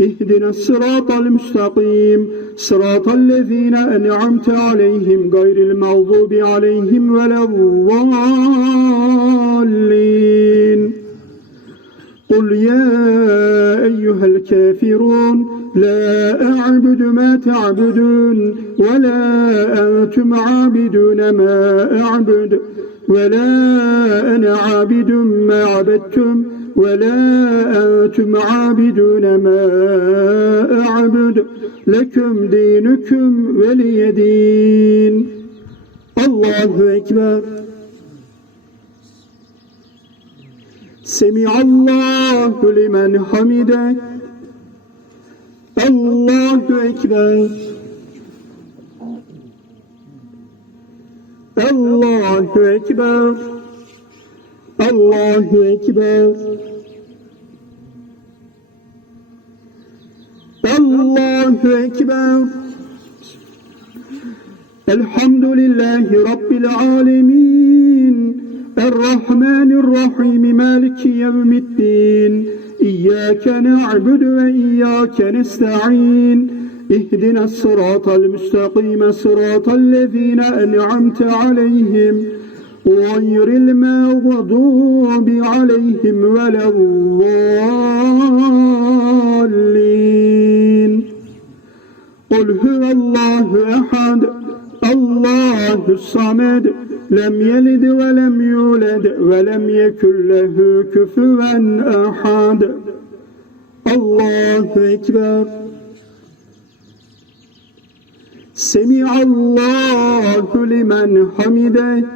اهدنا الصراط المستقيم صراط الذين أنعمت عليهم غير المغضوب عليهم ولا الضالين قل يا أيها الكافرون لا أعبد ما تعبدون ولا أنتم عابدون ما أعبد ولا أنا عابد ما عبدتم ولا أنتم عابدون ما أعبد لكم دينكم ولي دين الله أكبر سمع الله لمن حمده الله أكبر الله أكبر الله أكبر الله أكبر الحمد لله رب العالمين الرحمن الرحيم مالك يوم الدين إياك نعبد وإياك نستعين اهدنا الصراط المستقيم صراط الذين أنعمت عليهم غير المغضوب عليهم ولا الضالين قل هو الله أحد الله الصمد لم يلد ولم يولد ولم يكن له كفوا أحد الله أكبر سمع الله لمن حمده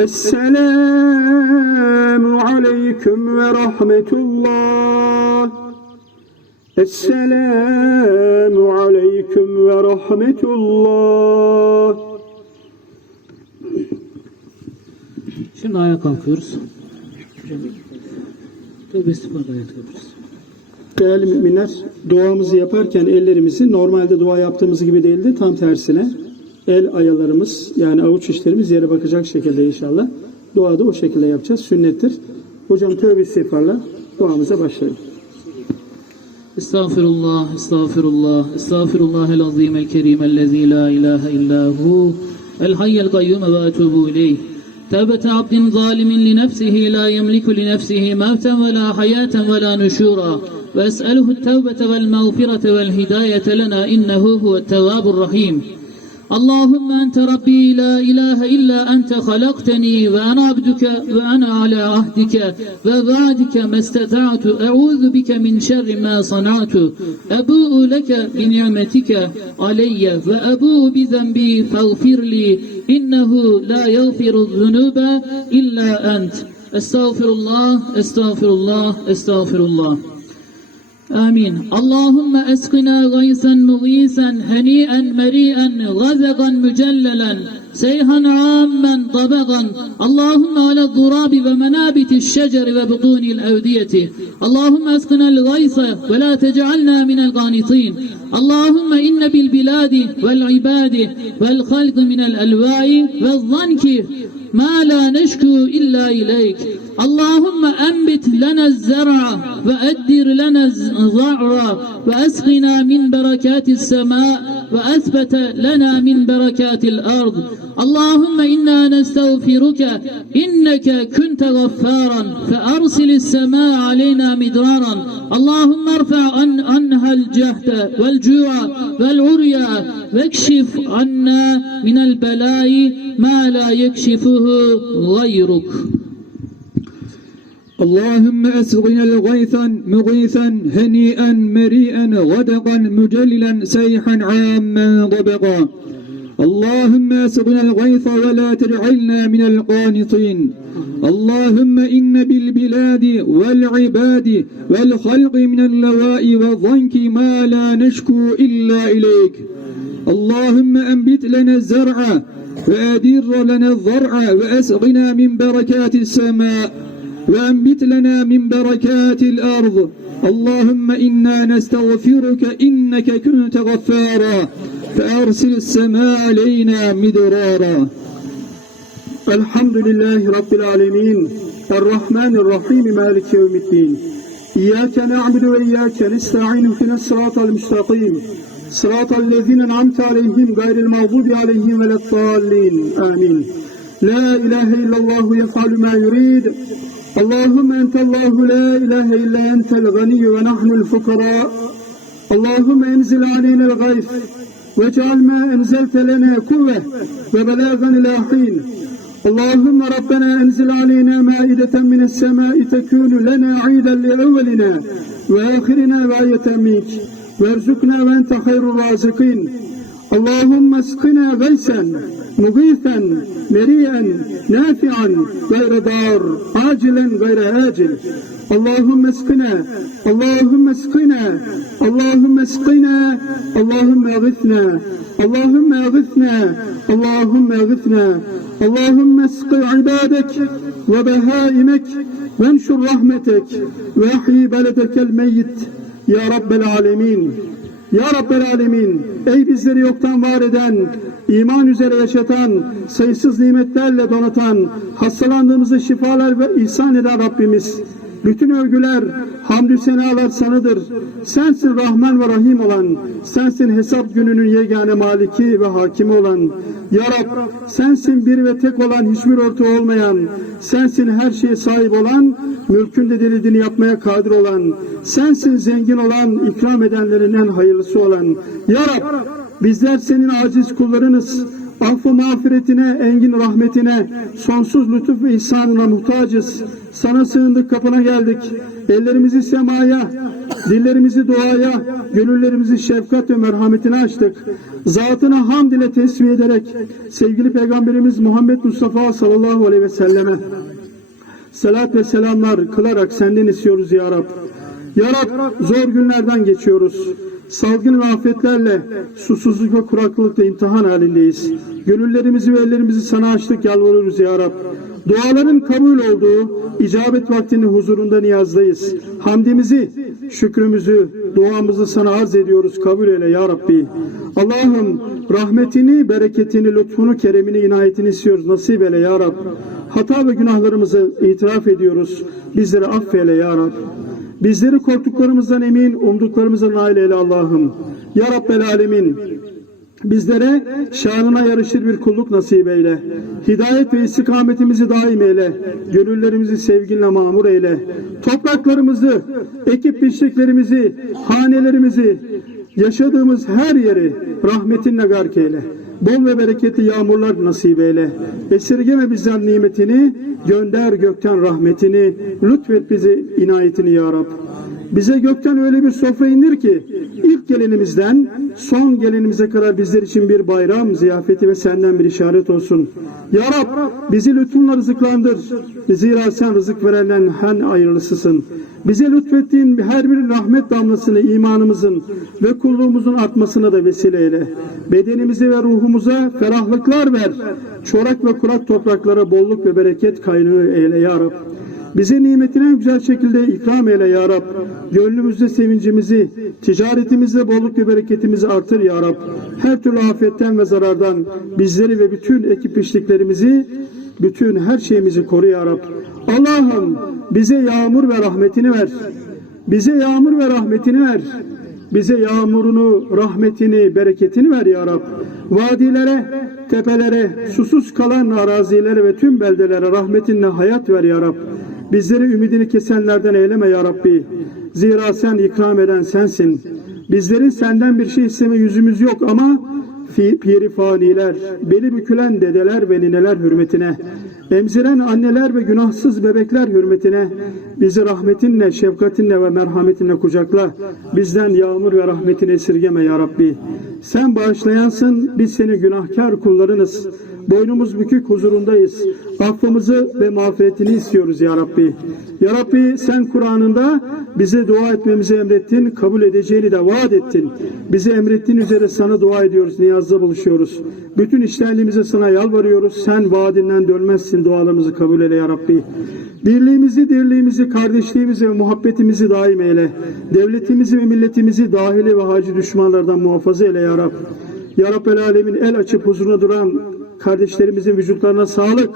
Esselamu aleyküm ve rahmetullah. Esselamu aleyküm ve rahmetullah. Şimdi ayağa kalkıyoruz. Tövbe istiğfarda ayağa kalkıyoruz. Değerli müminler, duamızı yaparken ellerimizi normalde dua yaptığımız gibi değildi, tam tersine el ayalarımız yani avuç içlerimiz yere bakacak şekilde inşallah. Duada o şekilde yapacağız. Sünnettir. Hocam tövbe istiğfarla duamıza başlayalım. Estağfirullah, estağfirullah, estağfirullah el azim el kerim ellezî la ilahe illa hu el hayyel kayyum ve etubu ileyh. Tevbete abdin zalimin li nefsihi la yemliku li nefsihi mevten ve la hayaten ve la nuşura. Ve es'eluhu tevbete vel mağfirete اللهم أنت ربي لا إله إلا أنت خلقتني وأنا عبدك وأنا على عهدك ووعدك ما استطعت. أعوذ بك من شر ما صنعت. أبوء لك بنعمتك علي وأبوء بذنبي فاغفر لي. إنه لا يغفر الذنوب إلا أنت. أستغفر الله أستغفر الله أستغفر الله. آمين. اللهم أسقنا غيثا مغيثا هنيئا مريئا غزقا مجللا سيها عاما طبقا. اللهم على الضراب ومنابت الشجر وبطون الأودية. اللهم أسقنا الغيث ولا تجعلنا من القانطين. اللهم إن بالبلاد والعباد والخلق من الألواء والضنك ما لا نشكو إلا إليك. اللهم أنبت لنا الزرع وأدر لنا الزرع وأسقنا من بركات السماء وأثبت لنا من بركات الأرض. اللهم إنا نستغفرك إنك كنت غفارا فأرسل السماء علينا مدرارا. اللهم ارفع عن عنها الجهد والجوع والعريا واكشف عنا من البلاء ما لا يكشفه غيرك. اللهم أسقنا الغيثا مغيثا هنيئا مريئا غدقا مجللا سيحا عاما ضبقا. اللهم أسقنا الغيث ولا تجعلنا من القانطين. اللهم إن بالبلاد والعباد والخلق من اللواء والضنك ما لا نشكو إلا إليك. اللهم أنبت لنا الزرع وأدر لنا الضرع وأسقنا من بركات السماء. وأنبت لنا من بركات الأرض. اللهم إنا نستغفرك إنك كنت غفارا. فأرسل السماء علينا مدرارا. الحمد لله رب العالمين الرحمن الرحيم مالك يوم الدين إياك نعبد وإياك نستعين اهدنا الصراط المستقيم صراط الذين أنعمت عليهم غير المغضوب عليهم ولا الضالين آمين لا إله إلا الله يفعل ما يريد. اللهم أنت الله لا إله إلا أنت الغني ونحن الفقراء. اللهم أنزل علينا الغيث واجعل ما أنزلت لنا قوة وبلاغا إلى حين. اللهم ربنا أنزل علينا مائدة من السماء تكون لنا عيدا لأولنا وآخرنا وآية منك. وارزقنا وأنت خير الرازقين. Allahümme sıkına veysen, mugisen, meriyen, nafian, gayre dar, acilen gayre acil. Allahümme sıkına, Allahümme sıkına, Allahümme sıkına, Allahümme gıfna, Allahümme gıfna, Allahümme gıfna, Allahümme sıkı ibadek ve behaimek, venşur rahmetek ve yahyi beledek el meyyit. Ya Rabbel alemin ey bizleri yoktan var eden, iman üzere yaşatan, sayısız nimetlerle donatan, hastalandığımızda şifalar ve ihsan eden Rabbimiz. Bütün övgüler, hamdü senalar sanıdır. Sensin Rahman ve Rahim olan, sensin hesap gününün yegane maliki ve hakimi olan. Ya Rab, sensin bir ve tek olan, hiçbir ortağı olmayan, sensin her şeye sahip olan, mülkün de dilediğini yapmaya kadir olan, sensin zengin olan, ikram edenlerin en hayırlısı olan. Ya Rab, bizler senin aciz kullarınız. Affı mağfiretine, engin rahmetine, sonsuz lütuf ve ihsanına muhtacız. Sana sığındık, kapına geldik. Ellerimizi semaya, dillerimizi duaya, gönüllerimizi şefkat ve merhametine açtık. Zatına hamd ile tesbih ederek sevgili Peygamberimiz Muhammed Mustafa sallallahu aleyhi ve selleme Selat ve selamlar kılarak senden istiyoruz ya Rab. Ya Rab zor günlerden geçiyoruz. Salgın ve afetlerle, susuzluk ve kuraklıkla imtihan halindeyiz. Gönüllerimizi ve ellerimizi sana açtık yalvarıyoruz ya Rab. Duaların kabul olduğu icabet vaktinin huzurunda niyazdayız. Hamdimizi, şükrümüzü, duamızı sana arz ediyoruz. Kabul eyle ya Rabbi. Allah'ım rahmetini, bereketini, lütfunu, keremini, inayetini istiyoruz. Nasip eyle ya Rab. Hata ve günahlarımızı itiraf ediyoruz. Bizleri affeyle ya Rab. Bizleri korktuklarımızdan emin, umduklarımızdan nail eyle Allah'ım. Ya Rabbel Alemin. Bizlere şanına yarışır bir kulluk nasip eyle. Hidayet ve istikametimizi daim eyle. Gönüllerimizi sevginle mamur eyle. Topraklarımızı, ekip biçtiklerimizi, hanelerimizi, yaşadığımız her yeri rahmetinle gark eyle. Bol ve bereketli yağmurlar nasip eyle. Esirgeme bizden nimetini, gönder gökten rahmetini, lütfet bize inayetini ya Rab. Bize gökten öyle bir sofra indir ki ilk gelenimizden son gelenimize kadar bizler için bir bayram ziyafeti ve senden bir işaret olsun. Ya Rab bizi lütfunla rızıklandır. Zira sen rızık verenlerin en hayırlısısın. Bize lütfettiğin her bir rahmet damlasını imanımızın ve kulluğumuzun artmasına da vesile eyle. Bedenimize ve ruhumuza ferahlıklar ver. Çorak ve kurak topraklara bolluk ve bereket kaynağı eyle ya Rab. Bize nimetini en güzel şekilde ikram eyle ya Rab. Gönlümüzde sevincimizi, ticaretimizde bolluk ve bereketimizi artır ya Rab. Her türlü afetten ve zarardan bizleri ve bütün ekip işliklerimizi, bütün her şeyimizi koru ya Rab. Allah'ım bize yağmur ve rahmetini ver. Bize yağmur ve rahmetini ver. Bize yağmurunu, rahmetini, bereketini ver ya Rab. Vadilere, tepelere, susuz kalan arazilere ve tüm beldelere rahmetinle hayat ver ya Rab. Bizleri ümidini kesenlerden eyleme ya Rabbi. Zira sen ikram eden sensin. Bizlerin senden bir şey isteme yüzümüz yok ama piri faniler, beli bükülen dedeler ve nineler hürmetine, emziren anneler ve günahsız bebekler hürmetine, bizi rahmetinle, şefkatinle ve merhametinle kucakla, bizden yağmur ve rahmetini esirgeme ya Rabbi. Sen bağışlayansın, biz seni günahkar kullarınız. Boynumuz bükük huzurundayız. Affımızı ve mağfiretini istiyoruz ya Rabbi. Ya Rabbi sen Kur'an'ında bize dua etmemizi emrettin, kabul edeceğini de vaat ettin. Bize emrettiğin üzere sana dua ediyoruz, niyazda buluşuyoruz. Bütün işlerliğimize sana yalvarıyoruz. Sen vaadinden dönmezsin, dualarımızı kabul eyle ya Rabbi. Birliğimizi, dirliğimizi, kardeşliğimizi ve muhabbetimizi daim eyle. Devletimizi ve milletimizi dahili ve hacı düşmanlardan muhafaza eyle ya Rab. Ya Rabbel Alemin el açıp huzuruna duran kardeşlerimizin vücutlarına sağlık,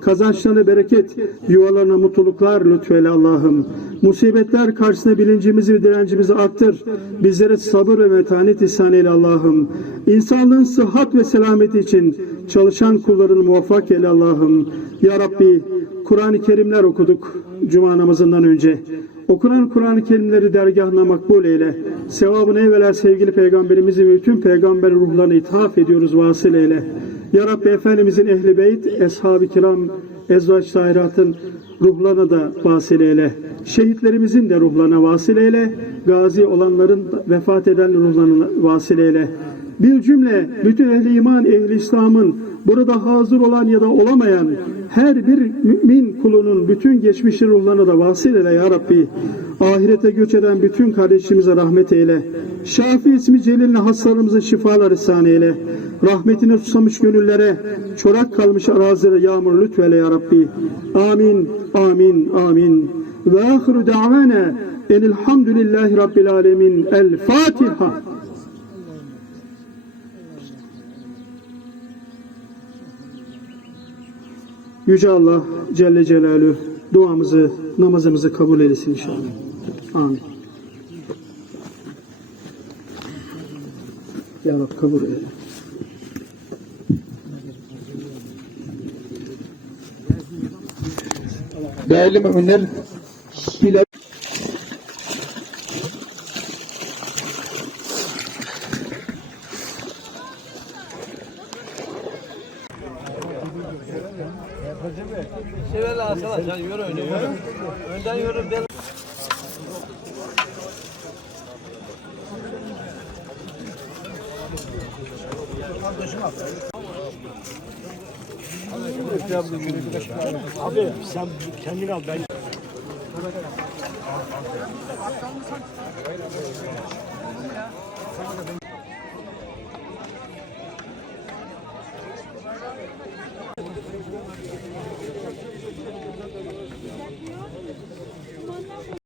kazançlarına bereket, yuvalarına mutluluklar lütfeyle Allah'ım. Musibetler karşısında bilincimizi ve direncimizi arttır. Bizlere sabır ve metanet ihsan eyle Allah'ım. İnsanlığın sıhhat ve selameti için çalışan kullarını muvaffak eyle Allah'ım. Ya Rabbi Kur'an-ı Kerimler okuduk Cuma namazından önce. Okunan Kur'an-ı Kerimleri dergahına makbul eyle. Sevabını evvela sevgili peygamberimizi ve bütün peygamber ruhlarına ithaf ediyoruz vasıl eyle. Ya Rabbi Efendimizin ehli beyt, eshab-ı kiram, ezvaç sahiratın ruhlarına da vasıl eyle. Şehitlerimizin de ruhlarına vasıl eyle. Gazi olanların vefat eden ruhlarına vasıl eyle. Bir cümle bütün ehli iman, ehli İslam'ın burada hazır olan ya da olamayan her bir mümin kulunun bütün geçmişi ruhlarına da vasıl eyle ya Rabbi. Ahirete göç eden bütün kardeşimize rahmet eyle. Şafi ismi Celil'le hastalarımıza şifalar ihsan eyle. Rahmetine susamış gönüllere, çorak kalmış arazilere yağmur lütfeyle ya Rabbi. Amin, amin, amin. Ve ahiru da'vana enilhamdülillahi rabbil alemin. El Fatiha. Yüce Allah Celle Celaluhu duamızı, namazımızı kabul eylesin inşallah. Amin. Ya Rab kabul eyle. Değerli müminler, Abi sen kendin al ben